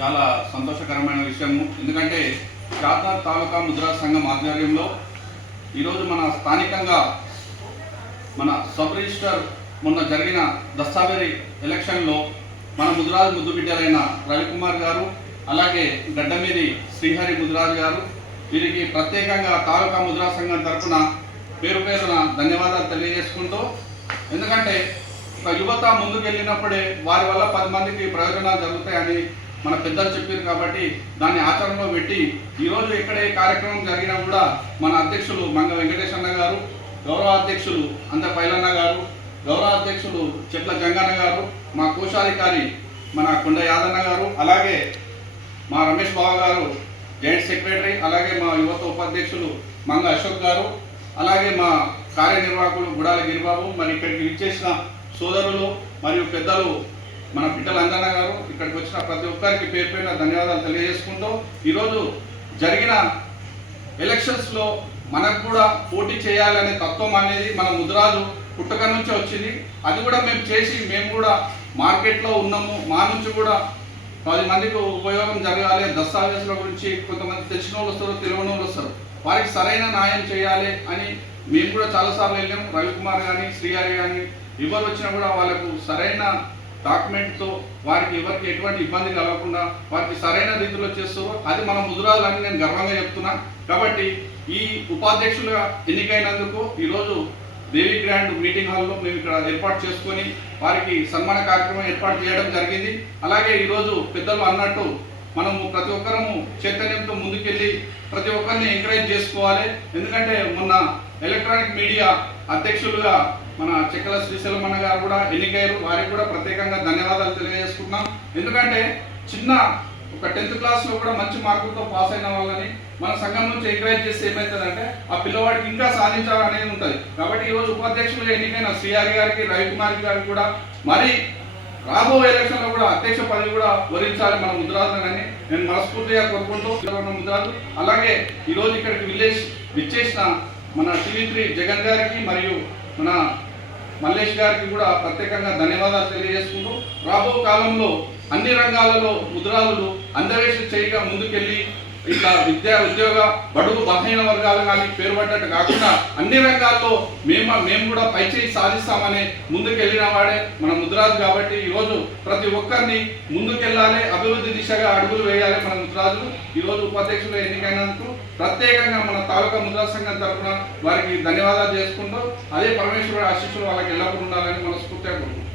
చాలా సంతోషకరమైన విషయము. ఎందుకంటే చార్ధార్ తాలూకా ముద్రా సంఘం ఆధ్వర్యంలో ఈరోజు మన స్థానికంగా మన సబ్ రిజిస్టర్ మొన్న జరిగిన దస్తావేరి ఎలక్షన్లో మన ముద్రాజ్ ముద్దు బిడ్డలైన రవికుమార్ గారు అలాగే గడ్డమీది శ్రీహరి ముద్రాజ్ గారు వీరికి ప్రత్యేకంగా తాలూకా ముద్రా సంఘం తరఫున పేరు పేరున ధన్యవాదాలు తెలియజేసుకుంటూ ఎందుకంటే ఒక యువత ముందుకు వెళ్ళినప్పుడే వారి వల్ల పది మందికి ప్రయోజనాలు జరుగుతాయని మన పెద్దలు చెప్పారు కాబట్టి దాన్ని ఆచరణలో పెట్టి ఈరోజు ఎక్కడ ఏ కార్యక్రమం జరిగినా కూడా మన అధ్యక్షులు మంగ వెంకటేశ్వర గారు గౌరవ అధ్యక్షులు అంత పైలన్న గారు గౌరవ అధ్యక్షులు చెట్ల జంగన్న గారు మా కోశాధికారి మన కొండ యాదన్న గారు అలాగే మా రమేష్ బాబు గారు జాయింట్ సెక్రటరీ అలాగే మా యువత ఉపాధ్యక్షులు మంగ అశోక్ గారు అలాగే మా కార్యనిర్వాహకులు గుడాల గిరిబాబు మరి ఇక్కడికి విచ్చేసిన సోదరులు మరియు పెద్దలు మన పిట్టల అంజన్న గారు ఇక్కడికి వచ్చిన ప్రతి ఒక్కరికి పేరు పేరున ధన్యవాదాలు తెలియజేసుకుంటూ ఈరోజు జరిగిన ఎలక్షన్స్లో మనకు కూడా పోటీ చేయాలనే తత్వం అనేది మన ముద్రాజు పుట్టక నుంచే వచ్చింది. అది కూడా మేము చేసి మేము కూడా మార్కెట్లో ఉన్నాము. మా నుంచి కూడా పది మందికి ఉపయోగం జరగాలి. దస్తావేజుల గురించి కొంతమంది తెచ్చిన వాళ్ళు వస్తారు తెలియని వాళ్ళు వస్తారు. వారికి సరైన న్యాయం చేయాలి అని మేము కూడా చాలాసార్లు వెళ్ళాము. రవికుమార్ కానీ శ్రీహరి కానీ ఎవరు వచ్చినా కూడా వాళ్ళకు సరైన డాక్యుమెంట్తో వారికి ఎవరికి ఎటువంటి ఇబ్బంది కలగకుండా వారికి సరైన రీతిలో చేస్తారో అది మన ముదురాలని నేను గర్వంగా చెప్తున్నా. కాబట్టి ఈ ఉపాధ్యక్షులుగా ఎన్నికైనందుకు ఈరోజు దేవి గ్రాండ్ మీటింగ్ హాల్లో మేము ఇక్కడ ఏర్పాటు చేసుకొని వారికి సన్మాన కార్యక్రమం ఏర్పాటు చేయడం జరిగింది. అలాగే ఈరోజు పెద్దలు అన్నట్టు మనము ప్రతి ఒక్కరము చైతన్యంతో ముందుకెళ్ళి ప్రతి ఒక్కరిని ఎంకరేజ్ చేసుకోవాలి. ఎందుకంటే మొన్న ఎలక్ట్రానిక్ మీడియా అధ్యక్షులుగా మన చెక్కల శ్రీశైలం గారు కూడా ఎన్నికయ్యారు. వారికి కూడా ప్రత్యేకంగా ధన్యవాదాలు తెలియజేసుకుంటున్నాం. ఎందుకంటే చిన్న ఒక టెన్త్ క్లాస్లో కూడా మంచి మార్కులతో పాస్ అయిన వాళ్ళని మన సంఘం నుంచి ఎంకరేజ్ చేస్తే ఏమవుతుందంటే ఆ పిల్లవాడికి ఇంకా సాధించాలనేది ఉంటుంది. కాబట్టి ఈరోజు ఉపాధ్యక్షులు ఎన్నికైన శ్రీహరి గారికి రవికుమార్ గారికి కూడా మరి రాబోయే ఎలక్షన్లో కూడా అధ్యక్ష పదవి కూడా వరించాలి మన ముద్రాజులని నేను మనస్ఫూర్తిగా కోరుకుంటూ ఉన్న అలాగే ఈరోజు ఇక్కడికి విలేజ్ విచ్చేసిన మన టీవీ త్రీ జగన్ గారికి మరియు మన మల్లేష్ గారికి కూడా ప్రత్యేకంగా ధన్యవాదాలు తెలియజేసుకుంటూ రాబో కాలంలో అన్ని రంగాలలో ముద్రాజులు అందరేషన్ చేయగా ముందుకెళ్ళి ఇట్లా విద్యా ఉద్యోగ బడుగు బలహీన వర్గాలు కానీ పేరు పడ్డట్టు కాకుండా అన్ని రంగాల్లో మేము మేము కూడా పైచేయి సాధిస్తామని ముందుకెళ్ళిన వాడే మన ముద్రాజు కాబట్టి ఈరోజు ప్రతి ఒక్కరిని ముందుకెళ్ళాలి అభివృద్ధి దిశగా అడుగులు వేయాలి మన ముద్రాజులు. ఈరోజు ఉపాధ్యక్షులు ఎన్నికైనందుకు ప్రత్యేకంగా మన తాలూకా ముద్రా సంఘం తరఫున వారికి ధన్యవాదాలు చేసుకుంటూ అదే పరమేశ్వరుడు ఆశీస్సులు వాళ్ళకి ఎల్లప్పుడూ ఉండాలని మనస్ఫూర్తిగా కోరుకుంటున్నాం.